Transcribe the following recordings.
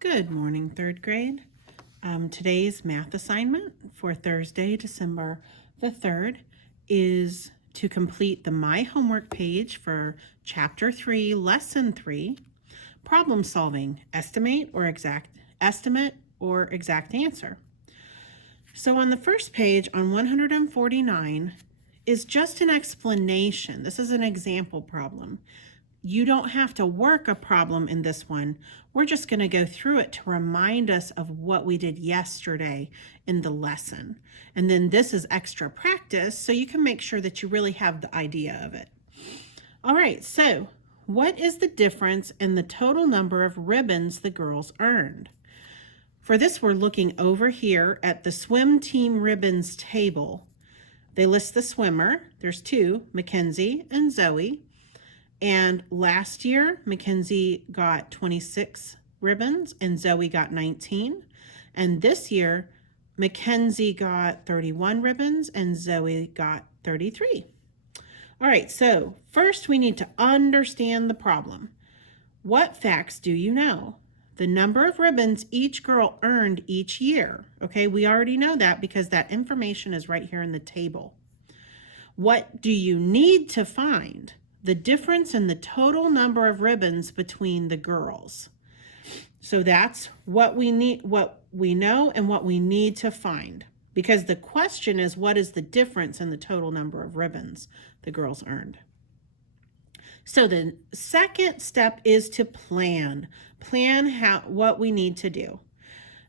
Good morning, third grade. Today's math assignment for Thursday, December the 3rd is to complete the My Homework page for Chapter 3, Lesson 3, Problem Solving, Estimate or Exact Answer. So on the first page on 149 is just an explanation. This is an example problem. You don't have to work a problem in this one. We're just going to go through it to remind us of what we did yesterday in the lesson. And then this is extra practice, so you can make sure that you really have the idea of it. All right, so what is the difference in the total number of ribbons the girls earned? For this, we're looking over here at the swim team ribbons table. They list the swimmer. There's two, Mackenzie and Zoe. And last year, Mackenzie got 26 ribbons and Zoe got 19. And this year, Mackenzie got 31 ribbons and Zoe got 33. All right, so first we need to understand the problem. What facts do you know? The number of ribbons each girl earned each year. Okay, we already know that because that information is right here in the table. What do you need to find? The difference in the total number of ribbons between the girls. So that's what we need, what we know and what we need to find. Because the question is, what is the difference in the total number of ribbons the girls earned? So the second step is to plan. Plan what we need to do.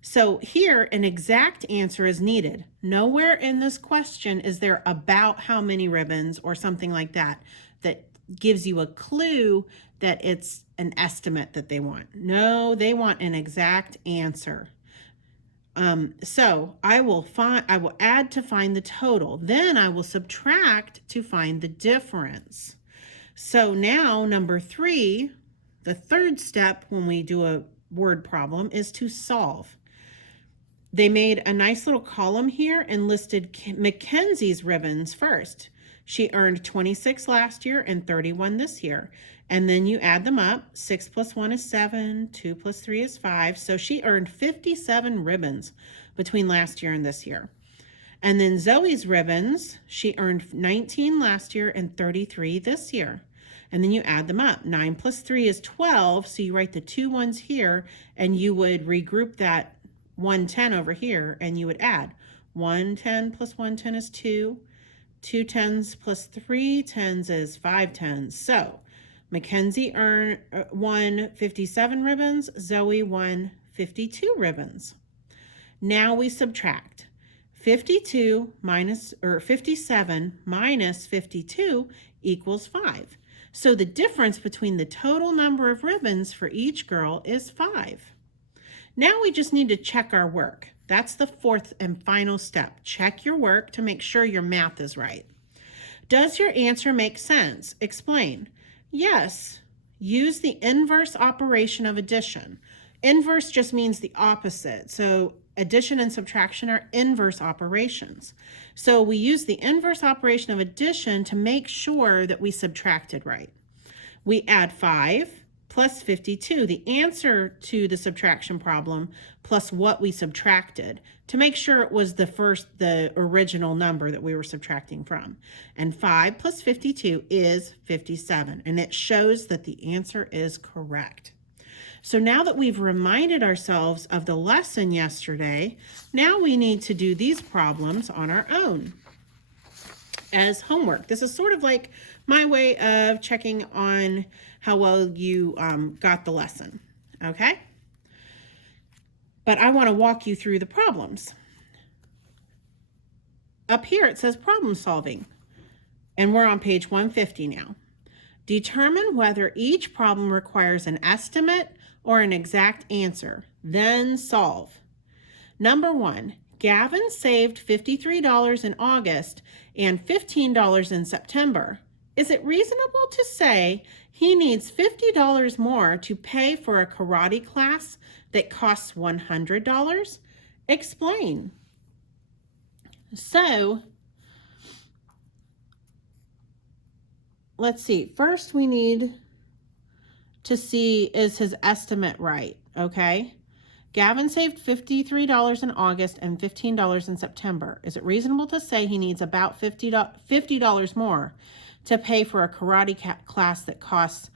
So here, an exact answer is needed. Nowhere in this question is there about how many ribbons or something like that that gives you a clue that it's an estimate that they want. No, they want an exact answer. So I will add to find the total. Then I will subtract to find the difference. So now number 3, the third step when we do a word problem is to solve. They made a nice little column here and listed Mackenzie's ribbons first. She earned 26 last year and 31 this year. And then you add them up. 6 plus 1 is 7. 2 plus 3 is 5. So she earned 57 ribbons between last year and this year. And then Zoe's ribbons, she earned 19 last year and 33 this year. And then you add them up. 9 plus 3 is 12. So you write the 2 ones here and you would regroup that 110 over here and you would add 110 plus 110 is 2. 2 tens plus 3 tens is 5 tens. So Mackenzie won 57 ribbons. Zoe won 52 ribbons. Now we subtract. 57 minus 52 equals 5. So the difference between the total number of ribbons for each girl is 5. Now we just need to check our work. That's the fourth and final step. Check your work to make sure your math is right. Does your answer make sense? Explain. Yes. Use the inverse operation of addition. Inverse just means the opposite. So addition and subtraction are inverse operations. So we use the inverse operation of addition to make sure that we subtracted right. We add 5 plus 52, the answer to the subtraction problem, plus what we subtracted to make sure it was the original number that we were subtracting from. And 5 plus 52 is 57, and it shows that the answer is correct. So now that we've reminded ourselves of the lesson yesterday, now we need to do these problems on our own as homework. This is sort of like my way of checking on how well you got the lesson, okay? But I want to walk you through the problems. Up here it says problem solving, and we're on page 150 now. Determine whether each problem requires an estimate or an exact answer, then solve. Number 1, Gavin saved $53 in August and $15 in September. Is it reasonable to say he needs $50 more to pay for a karate class that costs $100? Explain. So, let's see. First, we need to see, is his estimate right? Okay. Gavin saved $53 in August and $15 in September. Is it reasonable to say he needs about $50 more to pay for a karate class that costs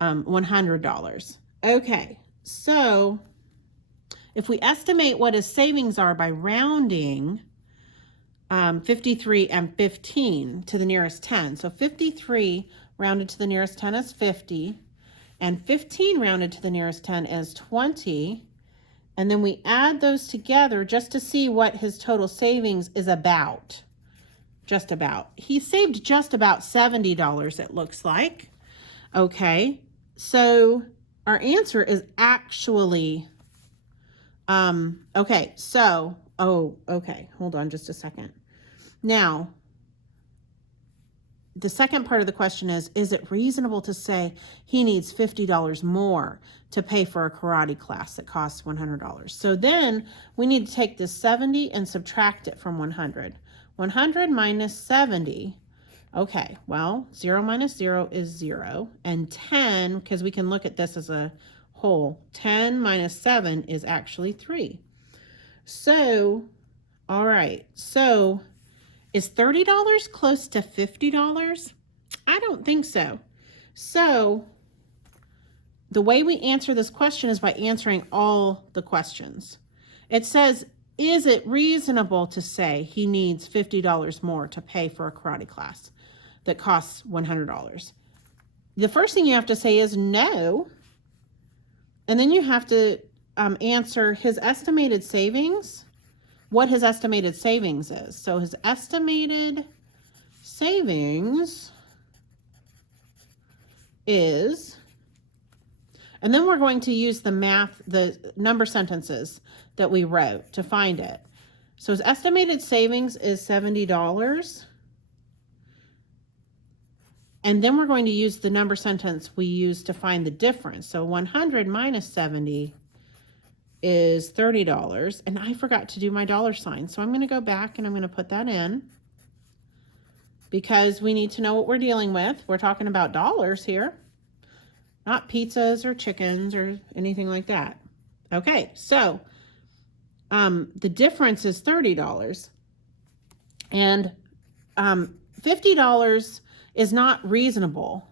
$100? Okay, so if we estimate what his savings are by rounding 53 and 15 to the nearest 10. So 53 rounded to the nearest 10 is 50, and 15 rounded to the nearest 10 is 20. And then we add those together just to see what his total savings is about. Just about. He saved just about $70, it looks like. Okay, so our answer is actually, okay, so, okay, hold on just a second. Now, the second part of the question is it reasonable to say he needs $50 more to pay for a karate class that costs $100? So then we need to take this 70 and subtract it from 100. 100 minus 70, okay, well, 0 minus 0 is 0, and 10, because we can look at this as a whole, 10 minus 7 is actually 3. So, all right, so is $30 close to $50? I don't think so. So the way we answer this question is by answering all the questions. It says, is it reasonable to say he needs $50 more to pay for a karate class that costs $100? The first thing you have to say is no. And then you have to answer his estimated savings, what his estimated savings is. So his estimated savings is, and then we're going to use the math, the number sentences that we wrote to find it. So his estimated savings is $70. And then we're going to use the number sentence we used to find the difference. So 100 minus 70 is $30. And I forgot to do my dollar sign. So I'm going to go back and I'm going to put that in, because we need to know what we're dealing with. We're talking about dollars here, not pizzas or chickens or anything like that. Okay, so the difference is $30. And $50 is not reasonable,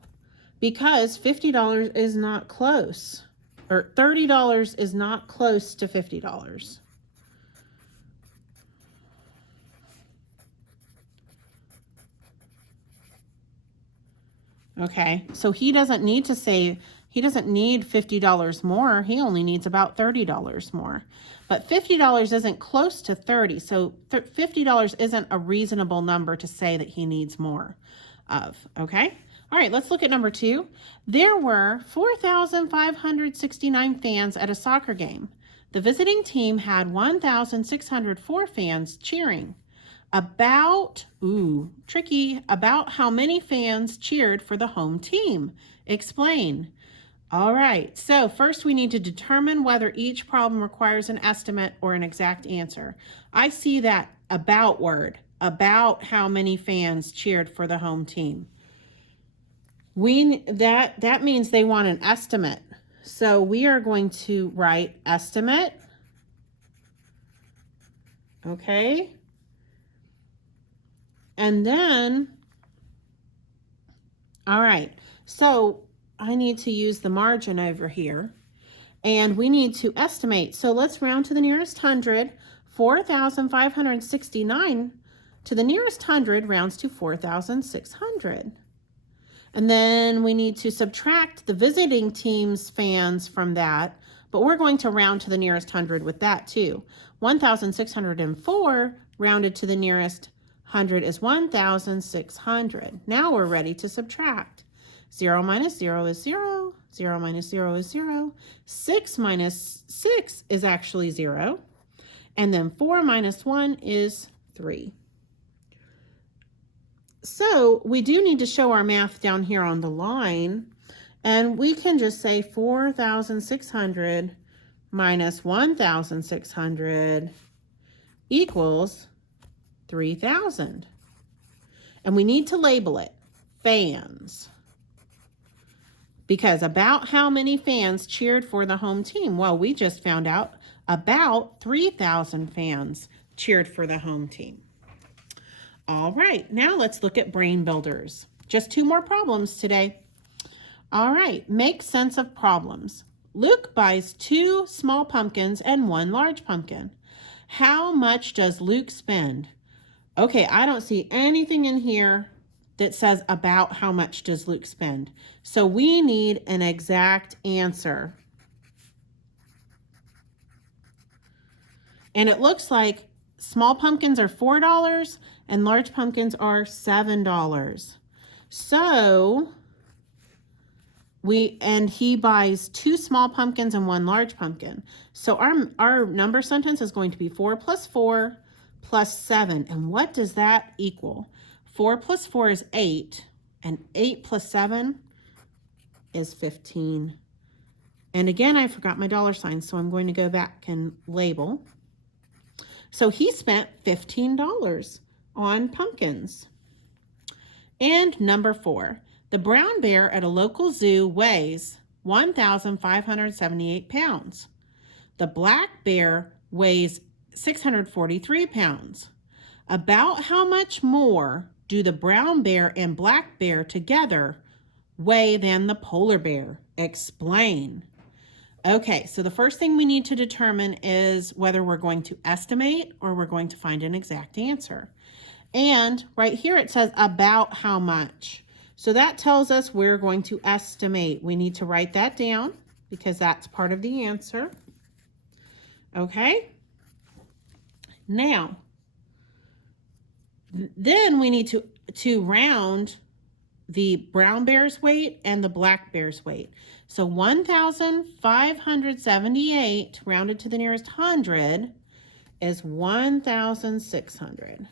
because $50 is not close, or $30 is not close to $50. Okay, so he doesn't need to say, he doesn't need $50 more. He only needs about $30 more. But $50 isn't close to 30, so $50 isn't a reasonable number to say that he needs more of, okay? All right, let's look at number 2. There were 4,569 fans at a soccer game. The visiting team had 1,604 fans cheering. About, tricky, about how many fans cheered for the home team? Explain. All right, so first we need to determine whether each problem requires an estimate or an exact answer. I see that about word, about how many fans cheered for the home team. That means they want an estimate. So we are going to write estimate. Okay. And then, all right, so I need to use the margin over here, and we need to estimate. So let's round to the nearest 100. 4,569 to the nearest 100 rounds to 4,600. And then we need to subtract the visiting team's fans from that, but we're going to round to the nearest 100 with that too. 1,604 rounded to the nearest 100 is 1,600. Now we're ready to subtract. 0 minus 0 is 0. 0 minus 0 is 0. 6 minus 6 is actually 0. And then 4 minus 1 is 3. So we do need to show our math down here on the line. And we can just say 4,600 minus 1,600 equals 3,000. And we need to label it fans. Because about how many fans cheered for the home team? Well, we just found out about 3,000 fans cheered for the home team. All right, now let's look at brain builders. Just 2 more problems today. All right, make sense of problems. Luke buys 2 small pumpkins and 1 large pumpkin. How much does Luke spend? Okay, I don't see anything in here that says about how much does Luke spend. So we need an exact answer. And it looks like small pumpkins are $4 and large pumpkins are $7. So he buys 2 small pumpkins and 1 large pumpkin. So our number sentence is going to be 4 plus 4 plus 7. And what does that equal? 4 plus 4 is 8, and 8 plus 7 is 15. And again, I forgot my dollar sign, so I'm going to go back and label. So he spent $15 on pumpkins. And number 4, the brown bear at a local zoo weighs 1,578 pounds. The black bear weighs 643 pounds. About how much more do the brown bear and black bear together weigh than the polar bear? Explain. Okay, so the first thing we need to determine is whether we're going to estimate or we're going to find an exact answer. And right here it says about how much. So that tells us we're going to estimate. We need to write that down because that's part of the answer. Okay. Now, then we need to round the brown bear's weight and the black bear's weight. So 1,578 rounded to the nearest 100 is 1,600.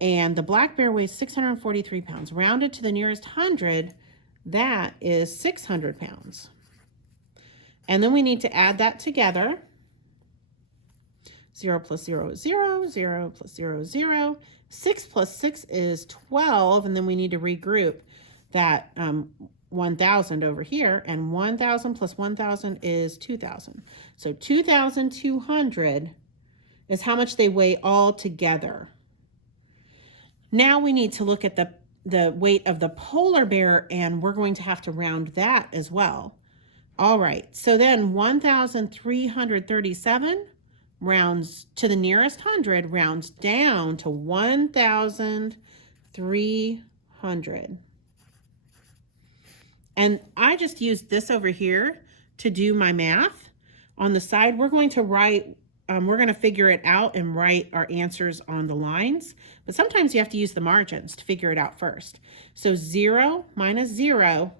And the black bear weighs 643 pounds. Rounded to the nearest 100, that is 600 pounds. And then we need to add that together. 0 plus 0 is 0, 0 plus 0 is 0. 6 plus 6 is 12, and then we need to regroup that 1,000 over here, and 1,000 plus 1,000 is 2,000. So 2,200 is how much they weigh all together. Now we need to look at the weight of the polar bear, and we're going to have to round that as well. All right, so then 1,337 rounds to the nearest 100, rounds down to 1,300. And I just used this over here to do my math. On the side, we're going to write, we're going to figure it out and write our answers on the lines. But sometimes you have to use the margins to figure it out first. So 0 minus 0